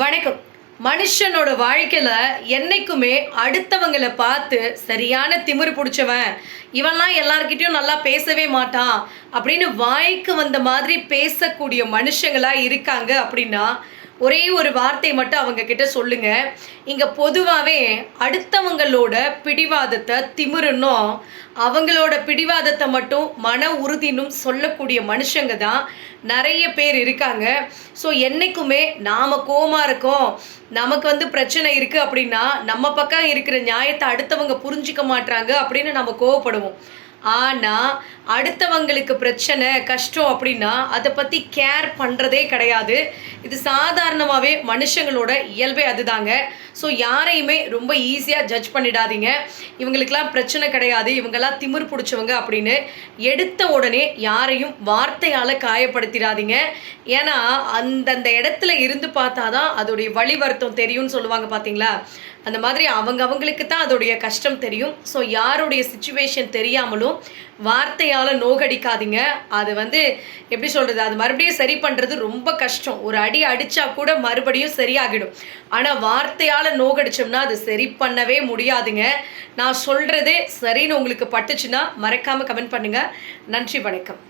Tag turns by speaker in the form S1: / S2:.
S1: வணக்கம். மனுஷனோட வாழ்க்கையில என்னைக்குமே அடுத்தவங்களை பார்த்து சரியான திமிரு பிடிச்சவன். இவன்லாம் எல்லார்கிட்டயும் நல்லா பேசவே மாட்டான் அப்படின்னு வாய்க்கு வந்த மாதிரி பேசக்கூடிய மனுஷங்களா இருக்காங்க அப்படின்னா ஒரே ஒரு வார்த்தை மட்டும் அவங்க கிட்ட சொல்லுங்க. இங்க பொதுவாகவே அடுத்தவங்களோட பிடிவாதத்தை திமிருன்னும் அவங்களோட பிடிவாதத்தை மட்டும் மன உறுதினும் சொல்லக்கூடிய மனுஷங்க தான் நிறைய பேர் இருக்காங்க. ஸோ என்னைக்குமே நாம கோமா இருக்கோம். நமக்கு வந்து பிரச்சனை இருக்கு அப்படின்னா நம்ம பக்கம் இருக்கிற நியாயத்தை அடுத்தவங்க புரிஞ்சிக்க மாட்றாங்க அப்படின்னு நம்ம கோவப்படுவோம். ஆனால் அடுத்தவங்களுக்கு பிரச்சனை கஷ்டம் அப்படின்னா அதை பற்றி கேர் பண்ணுறதே கிடையாது. இது சாதாரணமாகவே மனுஷங்களோட இயல்பே அதுதாங்க. ஸோ யாரையுமே ரொம்ப ஈஸியாக ஜட்ஜ் பண்ணிடாதீங்க. இவங்களுக்கெல்லாம் பிரச்சனை கிடையாது. இவங்கெல்லாம் திமிர் பிடிச்சவங்க அப்படின்னு எடுத்த உடனே யாரையும் வார்த்தையால் காயப்படுத்திடாதீங்க. ஏன்னா அந்தந்த இடத்துல இருந்து பார்த்தா தான் அதோடைய வழி வருத்தம் தெரியும்னு சொல்லுவாங்க பார்த்தீங்களா அந்த மாதிரி அவங்க அவங்களுக்கு தான் அதோடைய கஷ்டம் தெரியும். ஸோ யாருடைய சுச்சுவேஷன் தெரியாமலும் வார்த்தையால் நோகடிக்காதீங்க. அது வந்து எப்படி சொல்கிறது அது மறுபடியும் சரி பண்ணுறது ரொம்ப கஷ்டம். ஒரு அடி அடித்தா கூட மறுபடியும் சரியாகிடும். ஆனால் வார்த்தையால் நோகடிச்சோம்னா அது சரி பண்ணவே முடியாதுங்க. நான் சொல்கிறதே சரின்னு உங்களுக்கு பட்டுச்சுன்னா மறக்காமல் கமெண்ட் பண்ணுங்கள் நன்றி வணக்கம்.